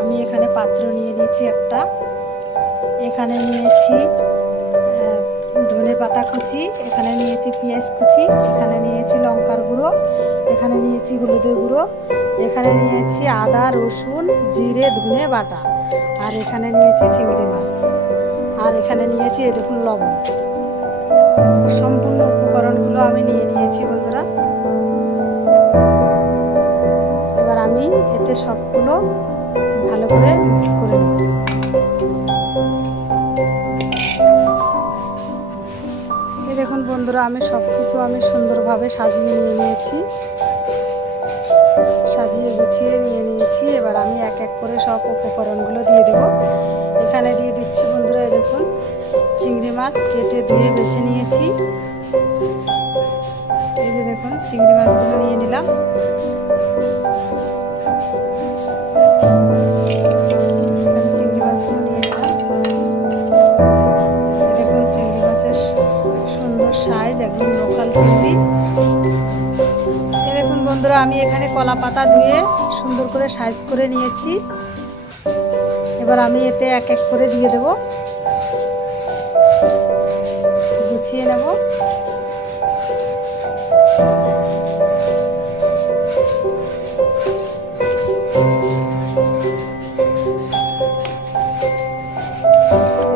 আমি এখানে পাত্র নিয়ে নিয়েছি একটা, এখানে নিয়েছি ধনে পাতা কুচি, এখানে নিয়েছি পেঁয়াজ কুচি, এখানে নিয়েছি লঙ্কার গুঁড়ো, এখানে নিয়েছি হলুদের গুঁড়ো, এখানে নিয়েছি আদা রসুন জিরে ধনে বাটা, আর এখানে নিয়েছি চিংড়ি মাছ, আর এখানে নিয়েছি এই দেখুন লবণ। সম্পূর্ণ উপকরণগুলো আমি নিয়ে নিয়েছি বন্ধুরা। এবার আমি এতে সবগুলো ভালো করে মিক্স করে নেব। এই দেখুন বন্ধুরা, আমি সব কিছু সুন্দরভাবে সাজিয়ে নিয়ে নিয়েছি, সাজিয়ে গুছিয়ে নিয়ে নিয়েছি। এবার আমি এক এক করে সব উপকরণগুলো দিয়ে দেব। এখানে দিয়ে দিচ্ছি বন্ধুরা, এই দেখুন চিংড়ি মাছ কেটে ধুয়ে বেছে নিয়েছি। এই যে দেখুন চিংড়ি মাছগুলো নিয়ে নিলাম। চিংড়ি মাছগুলো নিয়ে নিলাম। দেখুন চিংড়ি মাছের সুন্দর সাইজ, একদম লোকাল চিংড়ি। এই দেখুন বন্ধুরা, আমি এখানে কলা পাতা ধুয়ে সুন্দর করে সাইজ করে নিয়েছি। এবার আমি এতে এক এক করে দিয়ে দেব, গুছিয়ে নেব।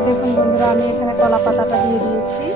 দেখুন বন্ধুরা, আমি এখানে কলা পাতাটা দিয়ে দিয়েছি।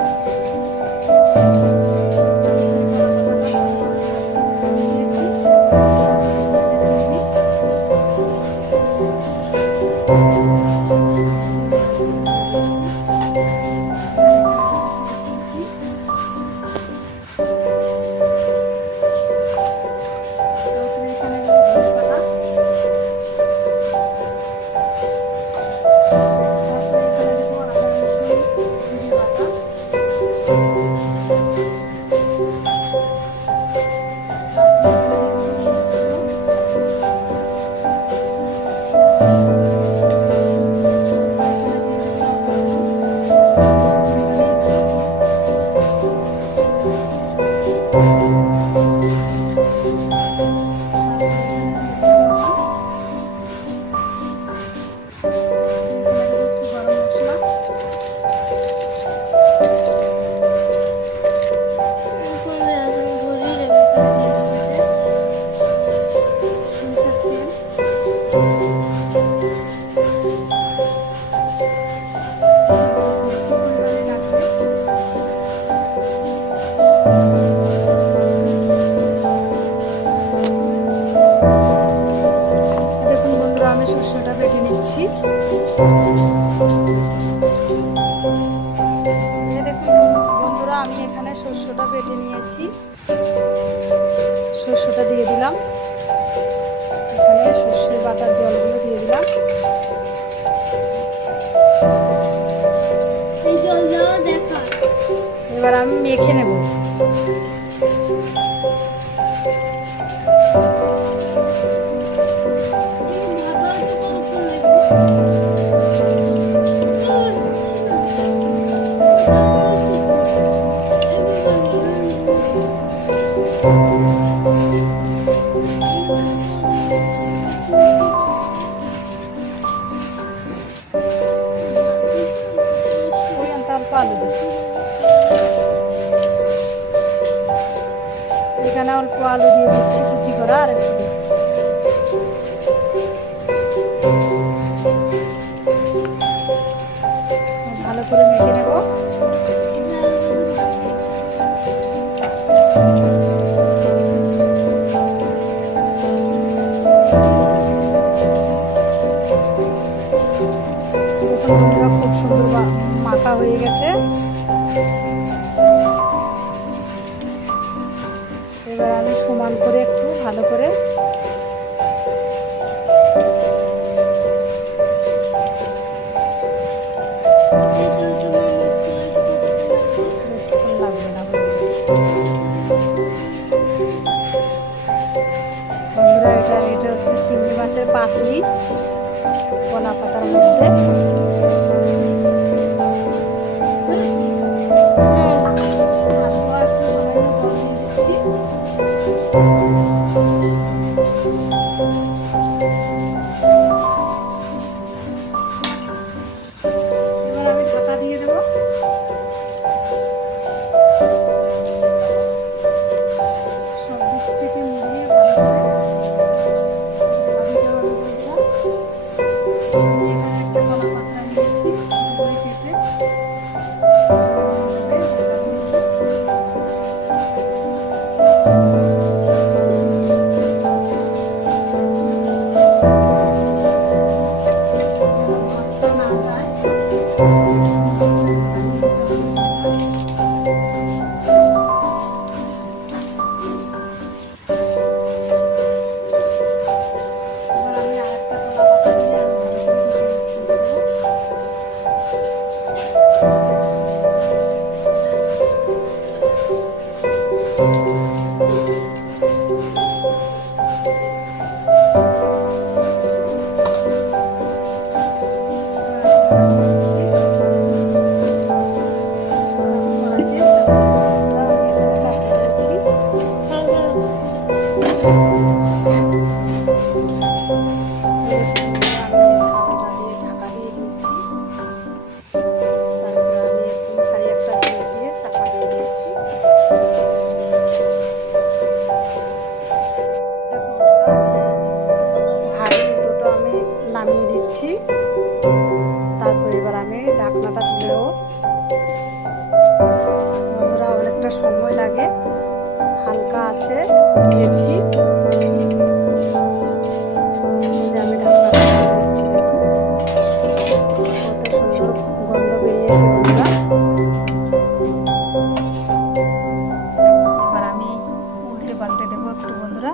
সরষেটা বেটে নিচ্ছি। দেখুন বন্ধুরা, আমি এখানে সরষেটা বেটে নিয়েছি, সরষেটা দিয়ে দিলাম। এখানে সরষের বাটার জলগুলো দিয়ে দিলাম। এবার আমি মেখে নেব। এখানে অল্প আলু দিয়ে দিচ্ছি কুচি করা, আর একটু ভালো করে মেখে নেব। হয়ে গেছে। এবার আমি সমান করে একটু ভালো করে বেশিক্ষণ লাগবে না। বন্ধুরা এটা হচ্ছে চিংড়ি মাছের পাতুরি কলা পাতার মধ্যে। এবার আমি ঢাকা দিয়ে দেবো। সব দিক থেকে মিলিয়ে ভালো করে ঢাকা দিতে হবে বন্ধুরা। আমি এখানে একটা কলা পাতা নিয়েছি করে কেটে না যায়। এবার আমি আরেকটা কলা পাতা দিয়ে আমি ভালো করে ঢেকে দেবো। নামিয়ে দিচ্ছি। তারপর এবার আমি ঢাকনাটা তুলে দেবো। বন্ধুরা অনেকটা সময় লাগে, হালকা আছে দিয়েছি। আমি ঢাকনাটা তুলে দিচ্ছি। দেখুন কত সুন্দর গন্ধ বেরিয়েছে বন্ধুরা। এবার আমি উল্টে পাল্টে দেবো একটু বন্ধুরা।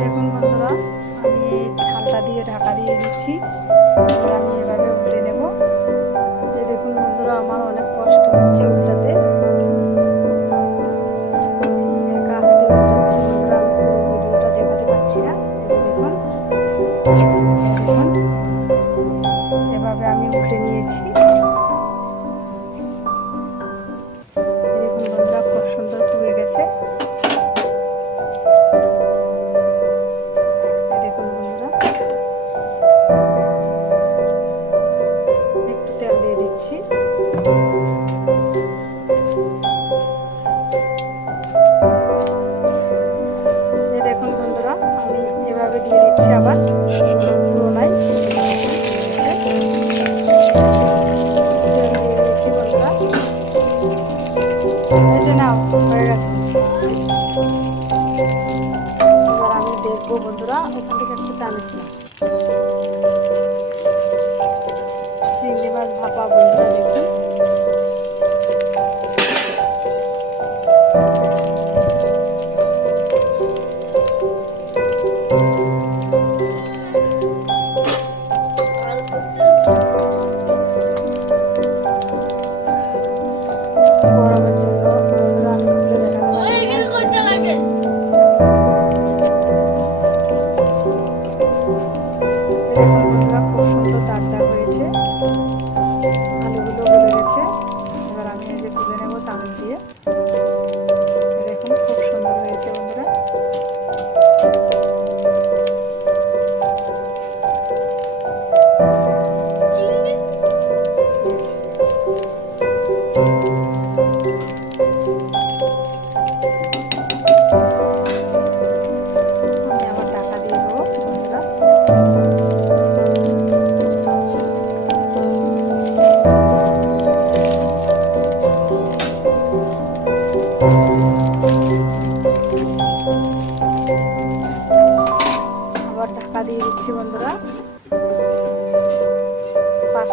দেখুন বন্ধুরা আমি থালটা দিয়ে ঢাকা দিয়ে দিচ্ছি। আমি এভাবে উল্টে নেব। এই দেখুন বন্ধুরা আমার অনেক কষ্ট হচ্ছে উল্টাতে, একা হাতে উল্টাচ্ছি বন্ধুরা। আমি পুরো ভিডিওটা দেখাতে পারছি না। এই যে দেখুন এভাবে আমি উল্টে নিয়েছি। দেখুন বন্ধুরা খুব সুন্দর পুড়ে গেছে। দেখুন বন্ধুরা একটু তেল দিয়ে দিচ্ছি। এই দেখুন বন্ধুরা আমি এভাবে দিয়ে দিচ্ছি আবার পুরোনাই তেল দিয়ে দিচ্ছি বন্ধুরা। এই যে নাও হয়ে গেছে। এবার আমি দেখবো বন্ধুরা ওখান থেকে একটু চামিচ না চিংড়ি মাছ ভাপা বন্ধুরা। দেখুন গরমের জন্য বন্ধুরা আমি খুলে দেখাতে পারছি না।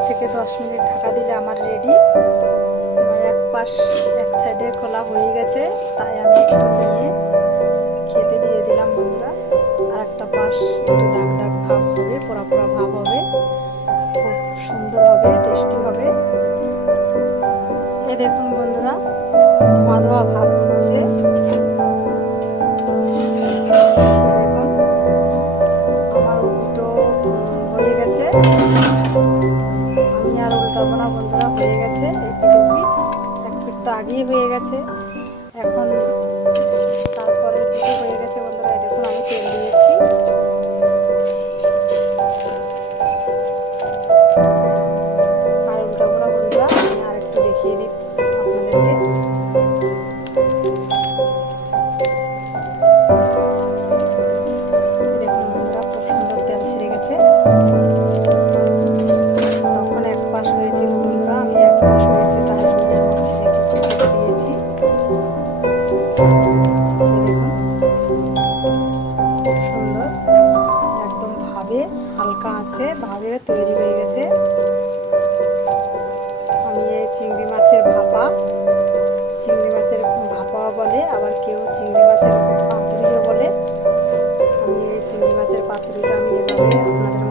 থেকে 10 মিনিট ঢাকা দিলে আমার রেডি। এক সাইডে খোলা হয়ে গেছে, তাই আমি একটু নিয়ে খেতে দিয়ে দিলাম বন্ধুরা। আর একটা পাশ একটু দাগ দাগ ভাব হবে, পোড়া পোড়া ভাব হবে, খুব সুন্দর হবে, টেস্টি হবে। এই দেখুন বন্ধুরা, ধোয়া ধোয়া ভাব হচ্ছে। আমার উল্টো হয়ে গেছে, আমি আর উল্টাবো না বন্ধুরা, হয়ে গেছে। এক পিঠ তো আগেই হয়ে গেছে, এখন তারপরে পিঠে হয়ে গেছে বন্ধুরা। এই দেখুন আমি তেল দিয়েছি, আর উল্টাবো না বন্ধুরা, আমি আর একটু দেখিয়ে দিই আপনাদেরকে। দেখুন বন্ধুরা, খুব সুন্দর তেল ছেড়ে গেছে। তখন এক পাশ হয়েছিল বন্ধুরা, আমি এক পাশ হয়েছে তাই আমি আমার ছেলেকে খেতে দিয়েছি। দেখুন খুব সুন্দর, একদম ভাবে হালকা আছে, ভাবে তৈরি হয়ে গেছে। আমি এই চিংড়ি মাছের ভাপা, চিংড়ি মাছের ভাপাও বলে, আবার কেউ চিংড়ি মাছের পাতুরিও বলে। আমি এই চিংড়ি মাছের পাতুরিটা আমি এভাবে আপনাদের